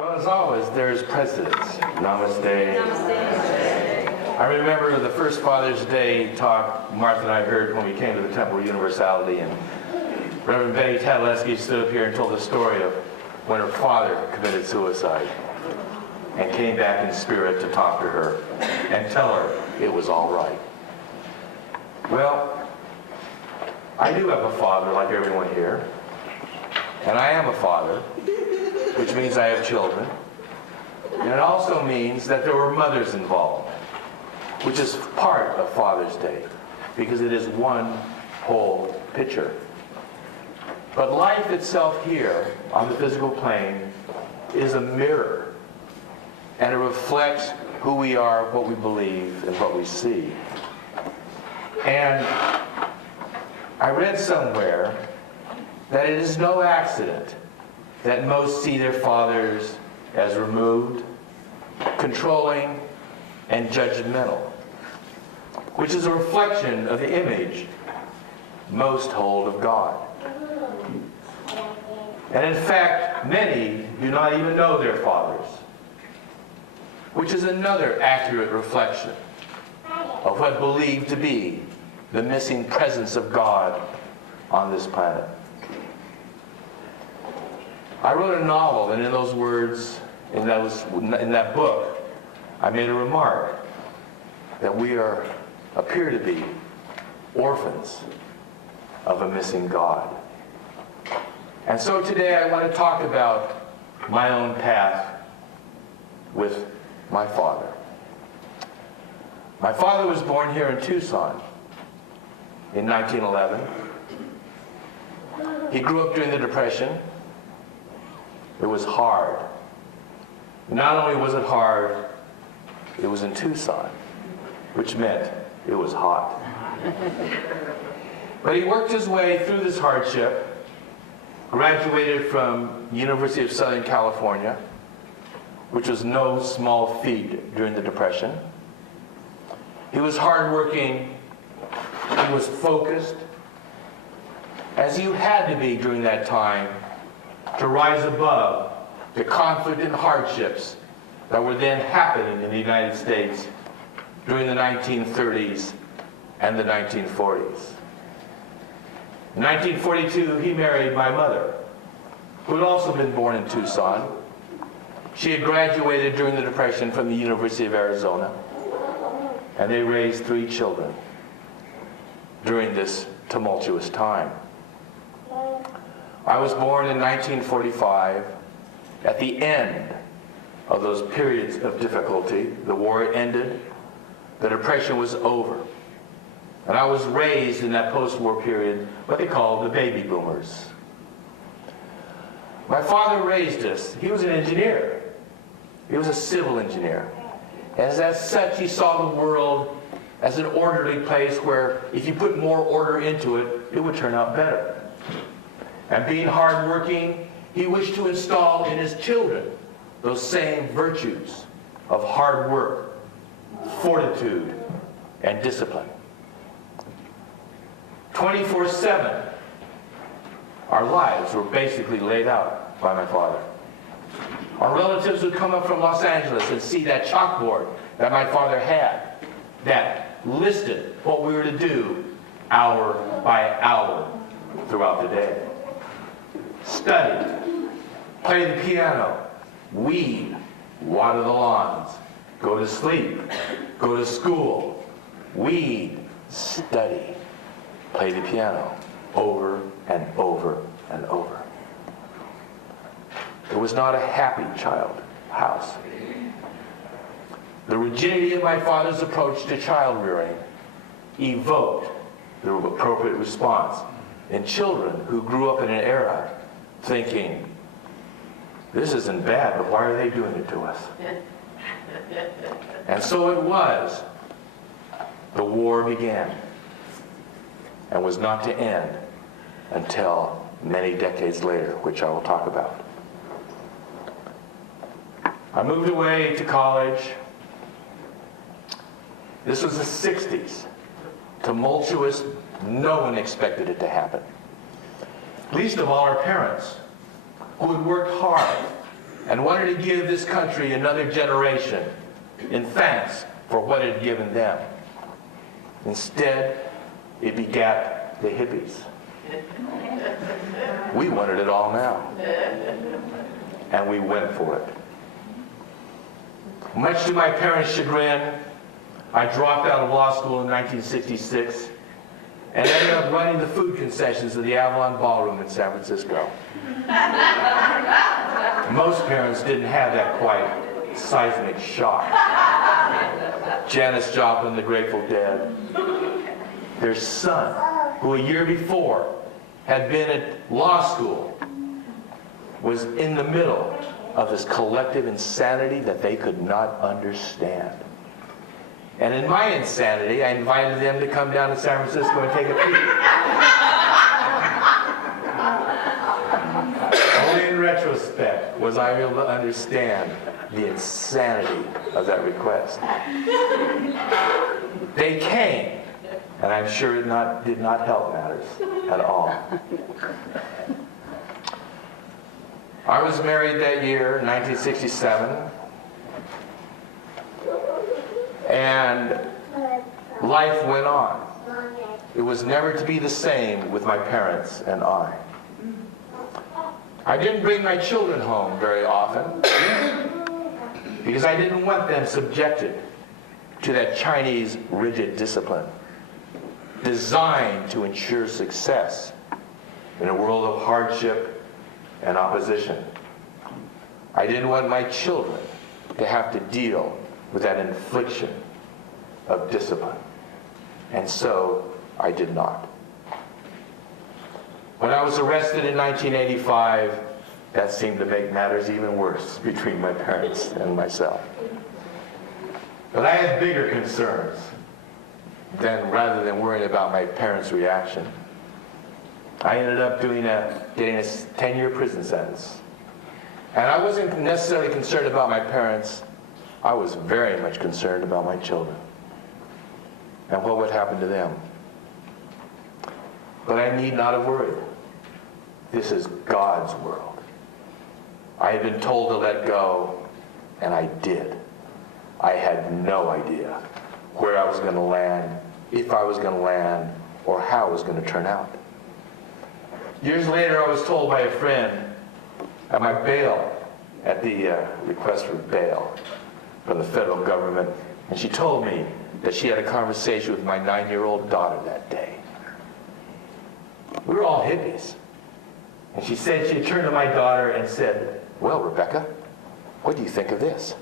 Well, as always, there's precedence. Namaste. Namaste. I remember the first Father's Day talk Martha and I heard when we came to the Temple of Universality, and Reverend Betty Tadaleski stood up here and told the story of when her father committed suicide and came back in spirit to talk to her and tell her it was all right. Well, I do have a father like everyone here, and I am a father, which means I have children. And it also means that there were mothers involved, which is part of Father's Day, because it is one whole picture. But life itself here on the physical plane is a mirror, and it reflects who we are, what we believe, and what we see. And I read somewhere that it is no accident that most see their fathers as removed, controlling, and judgmental, which is a reflection of the image most hold of God. And in fact, many do not even know their fathers, which is another accurate reflection of what believed to be the missing presence of God on this planet. I wrote a novel, and in those words, in that book, I made a remark that we appear to be orphans of a missing God. And so today I want to talk about my own path with my father. My father was born here in Tucson in 1911. He grew up during the Depression. It was hard. Not only was it hard, it was in Tucson, which meant it was hot. But he worked his way through this hardship, graduated from University of Southern California, which was no small feat during the Depression. He was hardworking, he was focused, as you had to be during that time, to rise above the conflict and hardships that were then happening in the United States during the 1930s and the 1940s. In 1942, he married my mother, who had also been born in Tucson. She had graduated during the Depression from the University of Arizona, and they raised 3 children during this tumultuous time. I was born in 1945 at the end of those periods of difficulty. The war ended, the Depression was over, and I was raised in that post-war period, what they call the baby boomers. My father raised us. He was an engineer. He was a civil engineer. And as such, he saw the world as an orderly place where if you put more order into it, it would turn out better. And being hardworking, he wished to install in his children those same virtues of hard work, fortitude, and discipline. 24/7, our lives were basically laid out by my father. Our relatives would come up from Los Angeles and see that chalkboard that my father had that listed what we were to do hour by hour throughout the day. Study, play the piano, weed, water the lawns, go to sleep, go to school, weed, study, play the piano, over and over and over. It was not a happy house. The rigidity of my father's approach to child rearing evoked the appropriate response in children who grew up in an era thinking, this isn't bad, but why are they doing it to us? And so it was. The war began and was not to end until many decades later, which I will talk about. I moved away to college. This was the 60s. Tumultuous. No one expected it to happen. Least of all our parents, who had worked hard and wanted to give this country another generation in thanks for what it had given them. Instead, it begat the hippies. We wanted it all now. And we went for it. Much to my parents' chagrin, I dropped out of law school in 1966 and ended up running the food concessions of the Avalon Ballroom in San Francisco. Most parents didn't have that quite seismic shock. Janis Joplin, the Grateful Dead, their son, who a year before had been at law school, was in the middle of this collective insanity that they could not understand. And in my insanity, I invited them to come down to San Francisco and take a peek. Only in retrospect was I able to understand the insanity of that request. They came, and I'm sure it did not help matters at all. I was married that year, 1967, and life went on. It was never to be the same with my parents and I. I didn't bring my children home very often because I didn't want them subjected to that Chinese rigid discipline designed to ensure success in a world of hardship and opposition. I didn't want my children to have to deal with that infliction of discipline. And so I did not. When I was arrested in 1985, that seemed to make matters even worse between my parents and myself. But I had bigger concerns rather than worrying about my parents' reaction. I ended up getting a 10-year prison sentence. And I wasn't necessarily concerned about my parents. I was very much concerned about my children and what would happen to them. But I need not have worried. This is God's world. I had been told to let go, and I did. I had no idea where I was going to land, if I was going to land, or how it was going to turn out. Years later, I was told by a friend at my bail, at the request for bail from the federal government, and she told me that she had a conversation with my 9-year-old daughter that day. We were all hippies. And she said she turned to my daughter and said, "Well, Rebecca, what do you think of this?"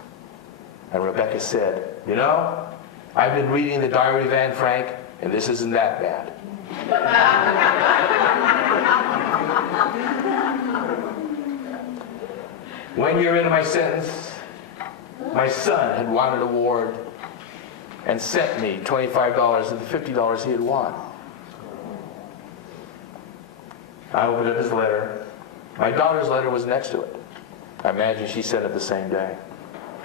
And Rebecca said, "You know, I've been reading the Diary of Anne Frank, and this isn't that bad." One year into my sentence, my son had won an award and sent me $25 of the $50 he had won. I opened up his letter. My daughter's letter was next to it. I imagine she sent it the same day.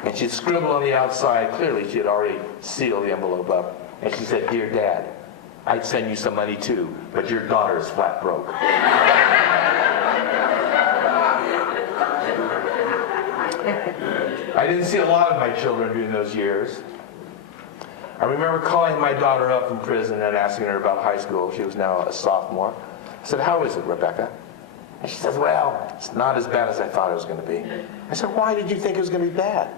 And she'd scribbled on the outside, clearly she had already sealed the envelope up, and she said, "Dear Dad, I'd send you some money too, but your daughter is flat broke." I didn't see a lot of my children during those years. I remember calling my daughter up from prison and asking her about high school. She was now a sophomore. I said, "How is it, Rebecca?" And she says, "Well, it's not as bad as I thought it was going to be." I said, "Why did you think it was going to be bad?"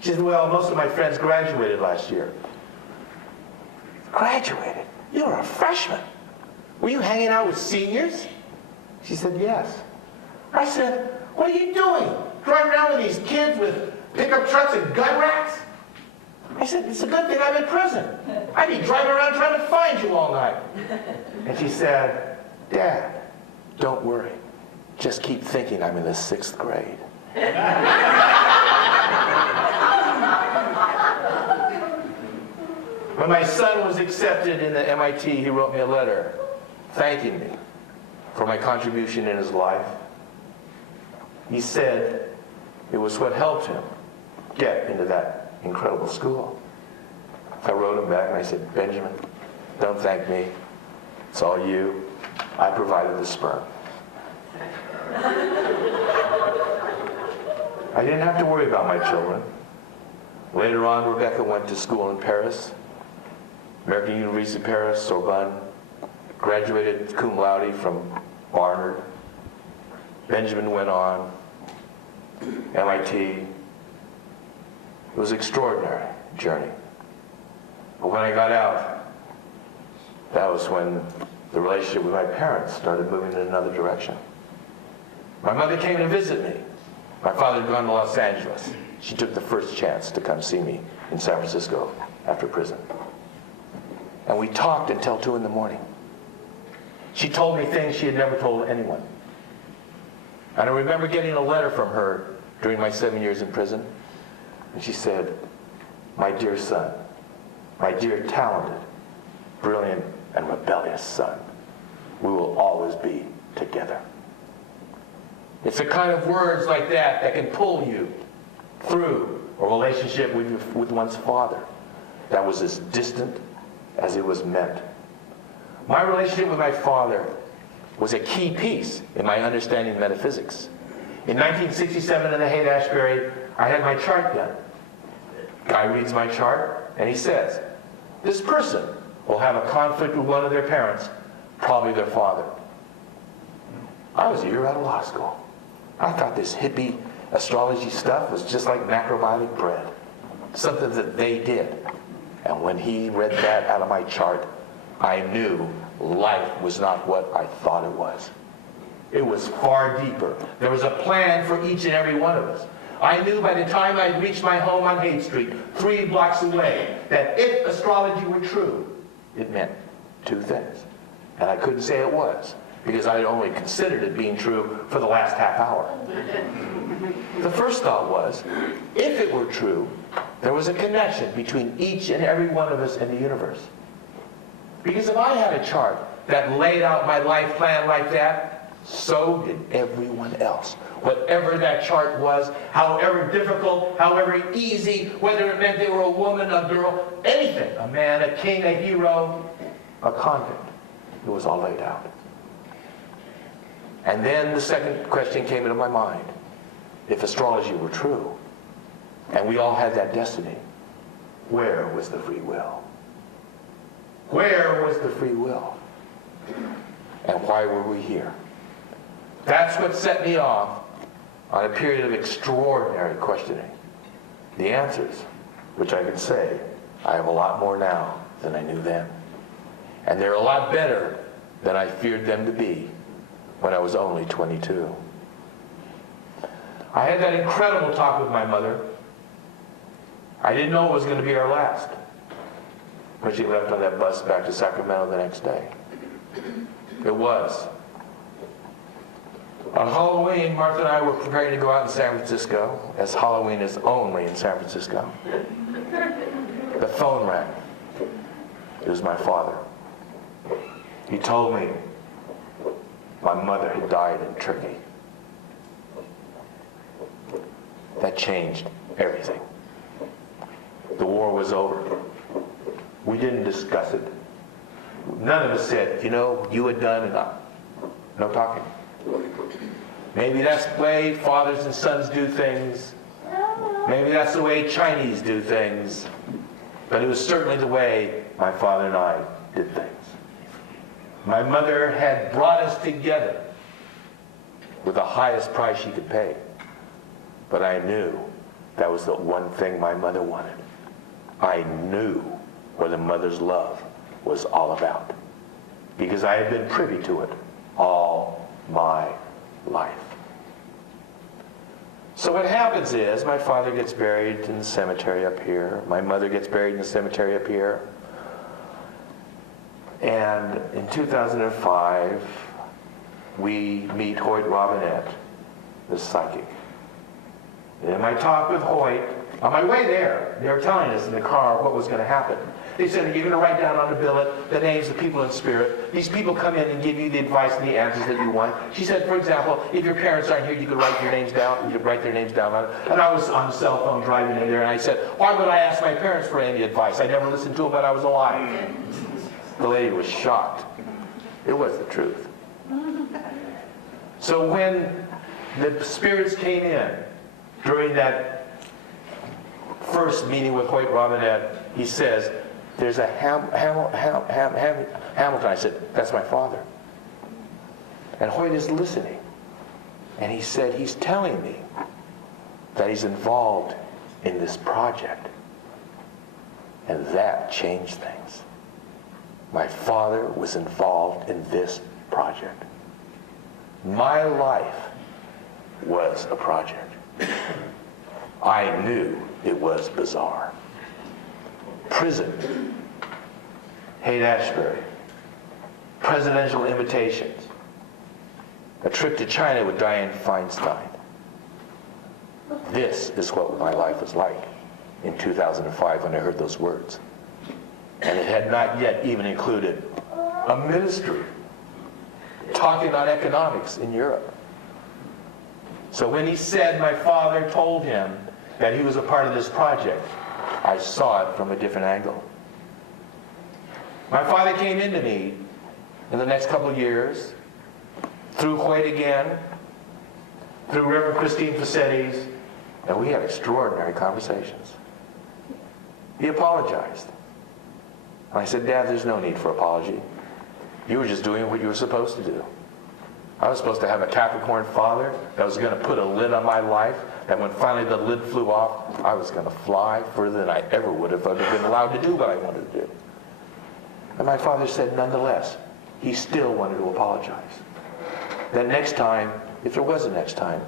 She said, "Well, most of my friends graduated last year." "Graduated? You were a freshman. Were you hanging out with seniors?" She said, "Yes." I said, "What are you doing? Driving around with these kids with pickup trucks and gun racks?" I said, "It's a good thing I'm in prison. I'd be driving around trying to find you all night." And she said, "Dad, don't worry. Just keep thinking I'm in the 6th grade." When my son was accepted into MIT, he wrote me a letter thanking me for my contribution in his life. He said it was what helped him get into that incredible school. I wrote him back and I said, "Benjamin, don't thank me. It's all you. I provided the sperm." I didn't have to worry about my children. Later on, Rebecca went to school in Paris, American University of Paris, Sorbonne, graduated cum laude from Barnard. Benjamin went on, MIT. It was an extraordinary journey. But when I got out, that was when the relationship with my parents started moving in another direction. My mother came to visit me. My father had gone to Los Angeles. She took the first chance to come see me in San Francisco after prison. And we talked until 2 in the morning. She told me things she had never told anyone. And I remember getting a letter from her during my 7 years in prison. And she said, "My dear son, my dear talented, brilliant, and rebellious son, we will always be together." It's the kind of words like that that can pull you through a relationship with one's father that was as distant as it was meant. My relationship with my father was a key piece in my understanding metaphysics. In 1967 in the Haight-Ashbury, I had my chart done. Guy reads my chart and he says, this person will have a conflict with one of their parents, probably their father. I was a year out of law school. I thought this hippie astrology stuff was just like macrobiotic bread, something that they did. And when he read that out of my chart, I knew life was not what I thought it was. It was far deeper. There was a plan for each and every one of us. I knew by the time I reached my home on Haight Street, 3 blocks away, that if astrology were true, it meant 2 things. And I couldn't say it was, because I had only considered it being true for the last half hour. The first thought was, if it were true, there was a connection between each and every one of us in the universe. Because if I had a chart that laid out my life plan like that, so did everyone else. Whatever that chart was, however difficult, however easy, whether it meant they were a woman, a girl, anything, a man, a king, a hero, a convict, it was all laid out. And then the second question came into my mind. If astrology were true, and we all had that destiny, where was the free will? Where was the free will? And why were we here? That's what set me off on a period of extraordinary questioning. The answers, which I can say, I have a lot more now than I knew then. And they're a lot better than I feared them to be when I was only 22. I had that incredible talk with my mother. I didn't know it was going to be our last when she left on that bus back to Sacramento the next day. It was. On Halloween, Martha and I were preparing to go out in San Francisco, as Halloween is only in San Francisco. The phone rang. It was my father. He told me my mother had died in Turkey. That changed everything. The war was over. We didn't discuss it. None of us said, you had done enough. No talking. Maybe that's the way fathers and sons do things. Maybe that's the way Chinese do things. But it was certainly the way my father and I did things. My mother had brought us together with the highest price she could pay. But I knew that was the one thing my mother wanted. I knew what a mother's love was all about, because I had been privy to it all my life. So what happens is my father gets buried in the cemetery up here. My mother gets buried in the cemetery up here. And in 2005, we meet Hoyt Robinette, the psychic. And in my talk with Hoyt, on my way there, they were telling us in the car what was going to happen. They said, you're going to write down on the billet the names of people in spirit. These people come in and give you the advice and the answers that you want. She said, for example, if your parents aren't here, you could write your names down. You could write their names down on it. And I was on the cell phone driving in there, and I said, why would I ask my parents for any advice? I never listened to them when I was alive. The lady was shocked. It was the truth. So when the spirits came in During that first meeting with Hoyt Robinette, he says, there's a Hamilton. I said, that's my father. And Hoyt is listening. And he said, he's telling me that he's involved in this project. And that changed things. My father was involved in this project. My life was a project. I knew it was bizarre. Prison, Haight-Ashbury, presidential invitations, a trip to China with Dianne Feinstein. This is what my life was like in 2005 when I heard those words. And it had not yet even included a ministry talking on economics in Europe. So when he said my father told him that he was a part of this project, I saw it from a different angle. My father came into me in the next couple of years, through Hoyt again, through Reverend Christine Facetti's, and we had extraordinary conversations. He apologized. And I said, Dad, there's no need for apology. You were just doing what you were supposed to do. I was supposed to have a Capricorn father that was going to put a lid on my life, that when finally the lid flew off, I was going to fly further than I ever would if I'd been allowed to do what I wanted to do. And my father said, nonetheless, he still wanted to apologize. That next time, if there was a next time,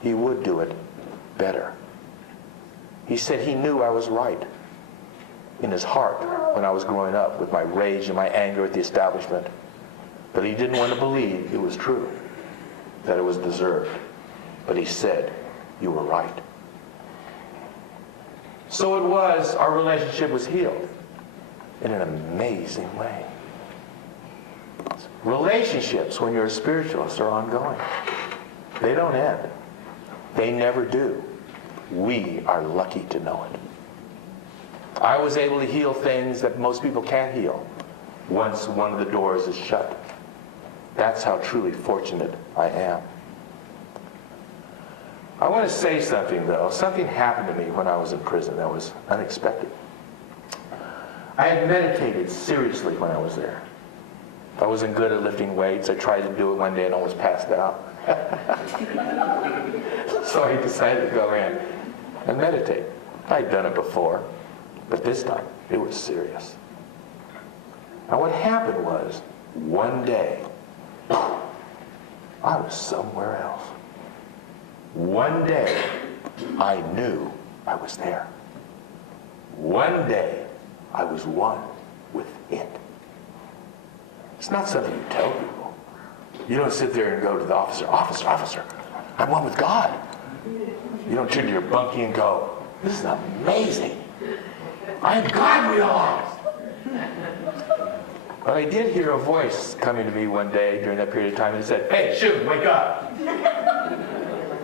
he would do it better. He said he knew I was right in his heart when I was growing up with my rage and my anger at the establishment. But he didn't want to believe it was true, that it was deserved. But he said, you were right. So it was, our relationship was healed in an amazing way. Relationships, when you're a spiritualist, are ongoing. They don't end. They never do. We are lucky to know it. I was able to heal things that most people can't heal once one of the doors is shut. That's how truly fortunate I am. I want to say something, though. Something happened to me when I was in prison that was unexpected. I had meditated seriously when I was there. I wasn't good at lifting weights. I tried to do it one day and almost passed out. So I decided to go in and meditate. I'd done it before, but this time it was serious. Now what happened was, one day, I was somewhere else. One day, I knew I was there. One day, I was one with it. It's not something you tell people. You don't sit there and go to the officer, officer, I'm one with God. You don't turn to your bunkie and go, this is amazing. I am God realized. But I did hear a voice coming to me one day during that period of time and it said, hey, Schoon, wake up.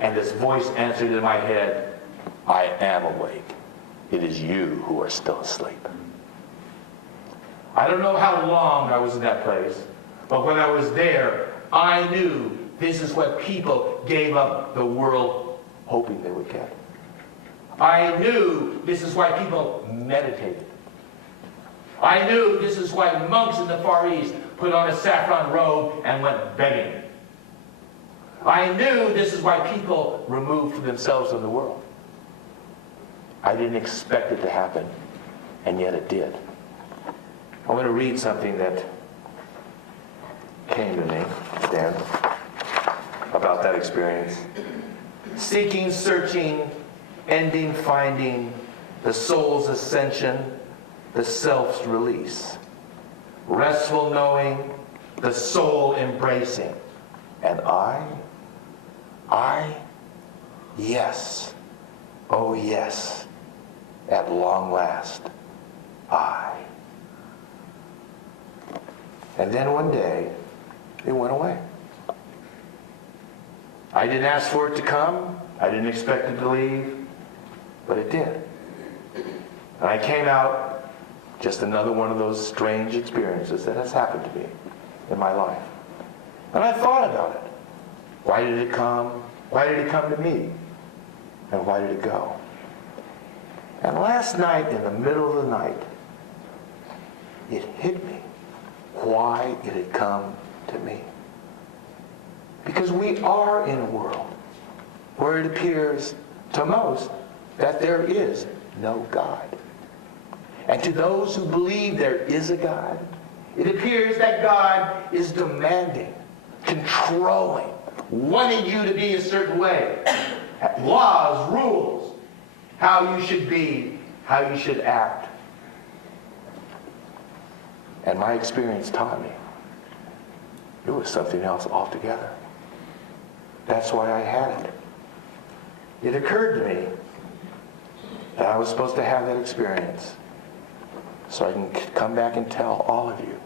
And this voice answered in my head, I am awake. It is you who are still asleep. I don't know how long I was in that place, but when I was there, I knew this is what people gave up the world hoping they would get. I knew this is why people meditated. I knew this is why monks in the Far East put on a saffron robe and went begging. I knew this is why people removed themselves from the world. I didn't expect it to happen, and yet it did. I want to read something that came to me then about that experience. Seeking, searching, ending, finding, the soul's ascension, the self's release. Restful knowing, the soul embracing. And yes, oh yes, at long last, I. And then one day, it went away. I didn't ask for it to come. I didn't expect it to leave, but it did. And I came out just another one of those strange experiences that has happened to me in my life. And I thought about it. Why did it come? Why did it come to me? And why did it go? And last night, in the middle of the night, it hit me why it had come to me. Because we are in a world where it appears to most that there is no God. And to those who believe there is a God, it appears that God is demanding, controlling, wanting you to be a certain way. Laws, rules, how you should be, how you should act. And my experience taught me it was something else altogether. That's why I had it. It occurred to me that I was supposed to have that experience so I can come back and tell all of you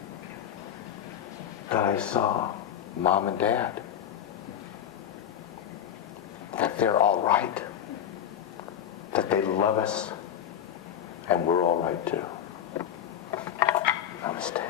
that I saw Mom and Dad, that they're all right, that they love us, and we're all right too. Namaste.